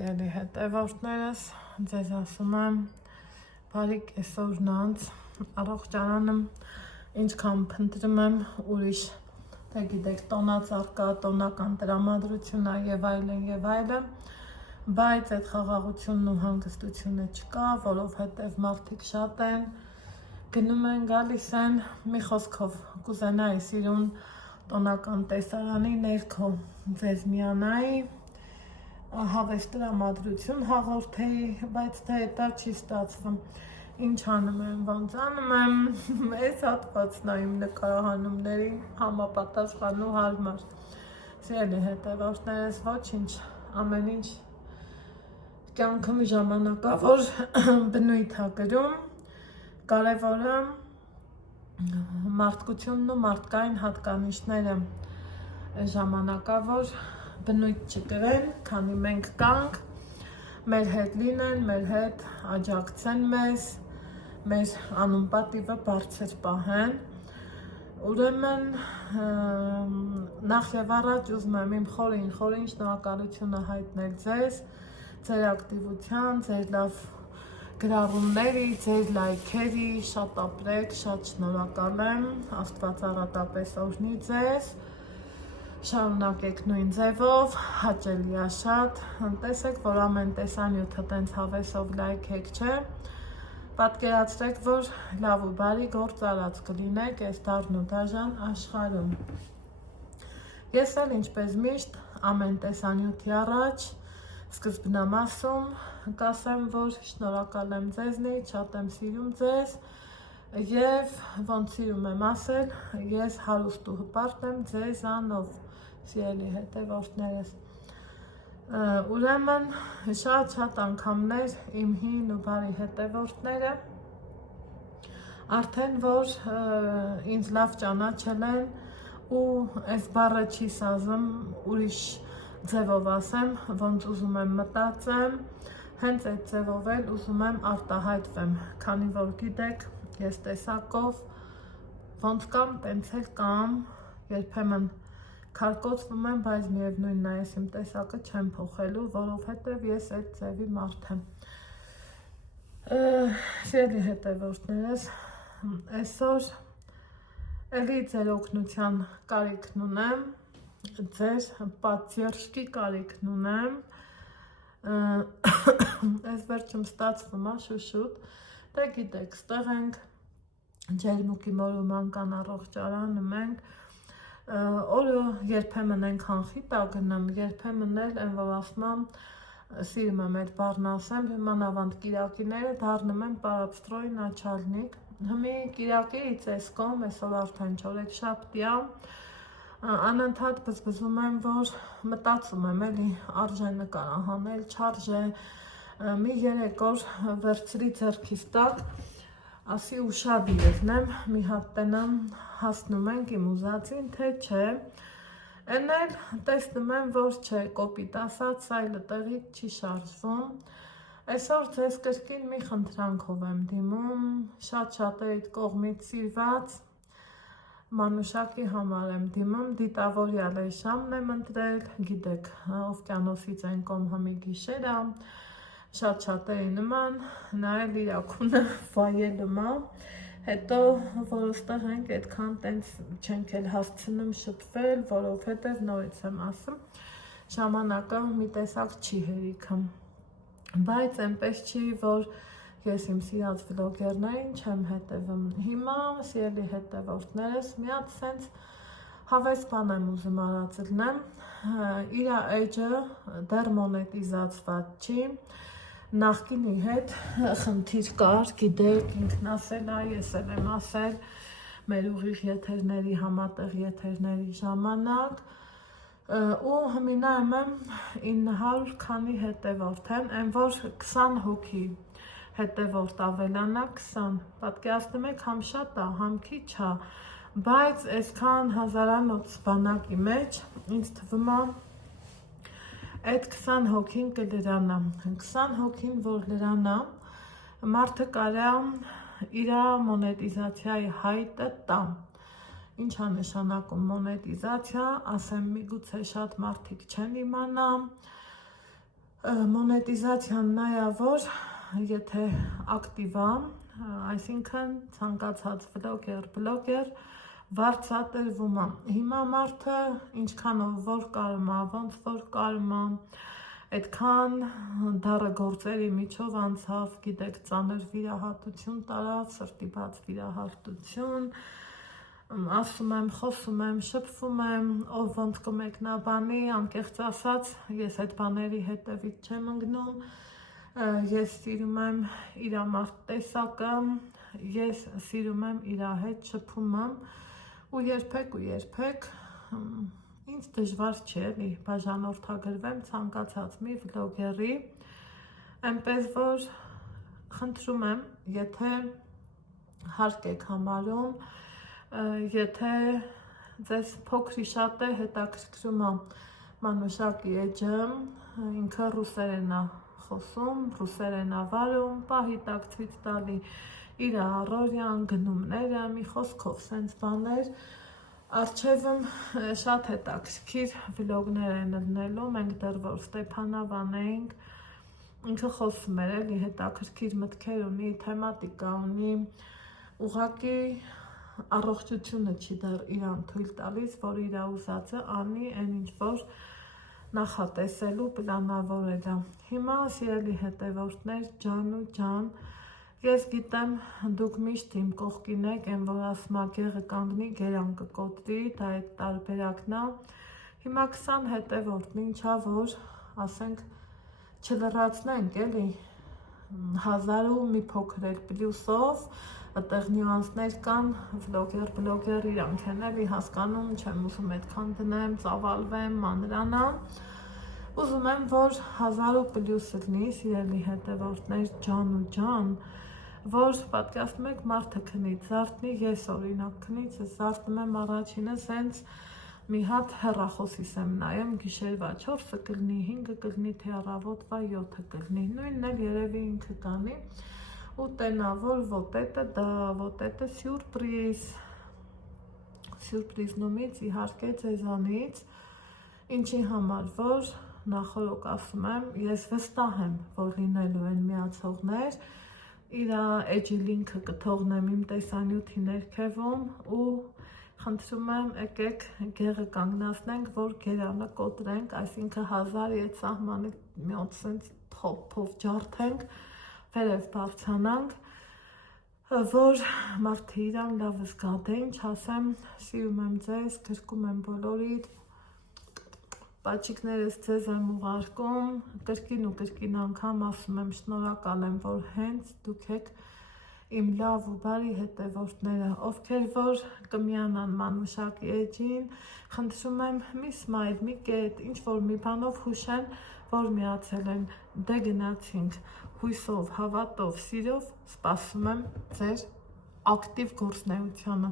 Սիրելի հետևորդներս, ձեզ ասում եմ բարի կեսօրն անց, առողջանանım, ինչքան փնտրում եմ ուրիշ, թե գիտեք, տոնածառկա, տոնական տրամադրությունն եւ այլն, բայց այդ խաղաղությունն ու հանգստությունը չկա, որովհետեւ մարդիկ շատ են, գնում են, գալիս են, մի խոսքով կուզենայի սիրուն տոնական տեսարանի ներքո ձեզ միանայի, հավես տրամադրություն հաղորդեի, բայց թե դա չի ստացվում, ինչ անում եմ, ոնց անում եմ, այս հատվածն իմ նկարահանումներին համապատասխան ու հարմար, սիրելի հետևորդներս, ոչինչ, ամեն ինչ կյանքում ժամանակավոր բնույթ ա կրում, կարևորը մարդկությունն ու մարդկային հատկանիշները ժամանակավոր բնույթ չկրեն, քանի մենք կանք, մեր հետ լինեն, մեր հետ աջակցեն մեզ, մեր անուն պատիվը բարձր պահեն, ուրեմն նախ եւ առաջ ուզում եմ իմ խորին շնորհակալությունը հայտնել ձեզ, ձեր ակտիվության, ձեր լավ գրառումների, ձեր լայքերի, շատ ապրեք, շատ շնորհակալ եմ, Աստված առատապես օրհնի ձեզ, շարունակեք նույն ձևով, հաճելիաշատ, տեսեք, որ ամեն տեսանյութը տենց հավեսով լայքեք չէ, պատկերացրեք, որ լավ ու բարի գործ արած կլինեք այս դառն ու դաժան աշխարհում։ Ես էլ ինչպես միշտ ամեն տեսանյութի առաջ սկզբնամասում կասեմ, որ շնորհակալ եմ ձեզնից, շատ եմ սիրում ձեզ եւ ոնց սիրում եմ ասել, ես հարուստ ու հպարտ եմ ձեզանով, սիրելի հետևորդներս, ուրեմն շատ անգամներ իմ հին ու բարի հետևորդները արդեն որ ինձ լավ ճանաչել են ու այս բառը չի սազում ուրիշ ձևով ասեմ, ոնց ուզում եմ մտածեմ, հենց այդ ձևով էլ ուզում եմ արտահայտվեմ, քանի որ գիտեք, ես տեսակով ոնց կամ, տենց էլ կամ, երբեմն քարկոծվում եմ, բայց միևնույնն է, ես իմ տեսակը չեմ փոխելու, որովհետև ես այդ ձևի մարդ եմ։ Սիրելի հետևորդներս, այսօր էլի ձեր օգնության կարիքն ունեմ, ձեր պատյերշկի կարիքն ունեմ, այս վերջում ստացվում է շուշուտ, դե գիտեք, ստեղ ենք ջերմուկի մորուման կան առողջարանում ենք, օրը երբեմն ենքան խիտ ա գնում, երբեմն էլ են որ ասում եմ, սիրում եմ այդ բառն ասեմ, մանավանդ կիրակիները դառնում եմ պարաբստրոյ նաչալնիկ, հմի կիրակից այս կողմ, այսօր արդեն չորեքշաբթի ա, անընդհատ բզբզում եմ, որ մտածում եմ էլի արժե նկարահանել, չարժե, մի 3 օր վերցրի ձեռքիս տակ, ասի ուշադիր եղնեմ, մի հատ տենամ հասնում ենք իմ ուզածին, թե չէ, են էլ տեսնում եմ, որ չէ, կոպիտ ասած, սայլը տեղից չի շարժվում, այսօր ձեզ կրկին մի խնդրանքով եմ դիմում, շատ-շատերիդ կողմից սիրված, մանուշակի համար եմ դիմում, դիտավորյալ է շամն եմ ընտրել, գիտեք, օվկիանոսից այն կողմ հմի գիշեր ա, շատ-շատերի նման, նայել իրակունը վայելում ա, հետո որ ուստեղ ենք այդքան տենց չենք էլ հասցնում շփվել, որովհետև նորից եմ ասում, ժամանակը մի տեսակ չի հերիքում, բայց այնպես չի, որ ես իմ սիրած վլոգերներին չեմ հետևում, հիմա սիրելի հետևորդներս, մի հատ սենց հավես բան եմ ուզում արած լնեմ, իրա էջը դեռ մոնետիզացված չի, նախկինի հետ խնդիր կար, գիտեք, ինքն ասել ա, ես էլ եմ ասել, մեր ուղիղ եթերների, համատեղ եթերների ժամանակ, ու հմի նայում եմ 900 քանի հետևորդ են, են որ 20 հոգի հետևորդ ավելանա 20, պատկերացնում եք համ շատ ա, համ քիչ ա, բայց այսքան հազարանոց բանակի մեջ ինձ թվում ա այդ 20 հոգին կլրանա, 20 հոգին որ լրանա, մարդը կարա իրա մոնետիզացիայի հայտը տա, ինչ ա նշանակում մոնետիզացիա, ասեմ միգուցե շատ մարդիկ չեն իմանա, Մոնետիզացիան նա է, որ եթե ակտիվ է, այսինքն ցանկացած բլոգեր վարձատրվում է։ Հիմա մարդը ինչքանով որ կարում է, ոնց որ կարում է, այդքան դառը գործերի միջով անցավ, գիտեք, ծանր վիրահատություն տարավ, սրտի բաց վիրահատություն, ասում եմ, խոսում եմ, շփվում եմ, ով ոնց կմեկնաբանի, անկեղծ ասած, ես այդ բաների հետևից չեմ ընկնում, ես սիրում եմ իր մարդ տեսակը, ես սիրում եմ իր հետ շփում եմ ու երբեք ինձ դժվար չէ էլի բաժանորդագրվեմ ցանկացած մի վլոգերի, այնպես որ խնդրում եմ, եթե հարկ եք համարում, եթե ձեզ փոքրի շատ է հետաքրքրում է Մանուշակի էջը, ինքը ռուսերեն է խոսում, ռուսերեն է վարում, պահի տակ ցույց տալի իր առօրյան գնումները, մի խոսքով սենց բաներ, Արջևում շատ հետաքրքիր վլոգներ են լնելու, մենք դեռ որ Ստեփանավան էինք, ինքը խոսում էր էլի հետաքրքիր մտքեր ունի, թեմատիկա ունի, ուղղակի առողջությունը չի դեռ իրան թույլ տալիս, որ իր ուզածը անի, այն ինչ որ նախատեսելու պլանավորել է։ Հիմա սիրելի հետևորդներ, ջան ու ջան, ես գիտեմ դուք միշտ իմ կողքին եք, այն որ ասում է գեղը կանգնի, գերան կկոտրի, դա այդ տարբերակն է։ Հիմա 20 հետևորդն ինչա որ ասենք չլրացնենք էլի 1000 ու մի փոքր էլ պլյուսով, այդտեղ նյուանսներ կան, վլոգեր իրանք են էլի հասկանում, չեմ ուզում այդքան դնեմ, ծավալվեմ, մանրանամ։ Ուզում եմ, որ 1000 ու պլյուս լինի, սիրելի հետևորդներ, ջան ու ջան, որ պատկասնում եք մարդը քնից զարթնի, ես օրինակ քնից զարթնում եմ առաջինը սենց մի հատ հեռախոսիս եմ նայեմ, գիշերվա 4-ը կլինի, 5-ը կլինի, թե առավոտվա 7-ը կլինի, նույնն էլ երևի ինքը կանի ու տենա, որ вот это սյուրպրիզնումից իհարկե ձեզանից, ինչի համար, որ նախորոք ասում եմ, ես վստահ եմ, որ լինելու են միացողներ, իր էջի լինքը կթողնեմ իմ տեսանյութի ներքևում ու խնդրում եմ եկեք գեղը կանգնացնենք, որ գերանը կոտրենք, այսինքն 1000 այդ սահմանի մոտ սենց թոփով ջարդենք, վերև բարձրանանք, որ մարդը իրան լավ զգա, ինչ ասեմ, սիրում եմ ձեզ, գրկում եմ բոլորիդ, Պաչիկներս ձեզ եմ ուղարկում, կրկին անգամ ասում եմ շնորհակալ եմ, որ հենց դուք եք իմ լավ ու բարի հետևորդները, ովքեր որ կմիանան Մանուշակի էջին, խնդրում եմ մի սմայլ, մի կետ, ինչ որ մի բանով հուշեն, որ միացել են, դե գնացինք, հույսով, հավատով, սիրով, սպասում եմ ձեր ակտիվ գործունեությանը։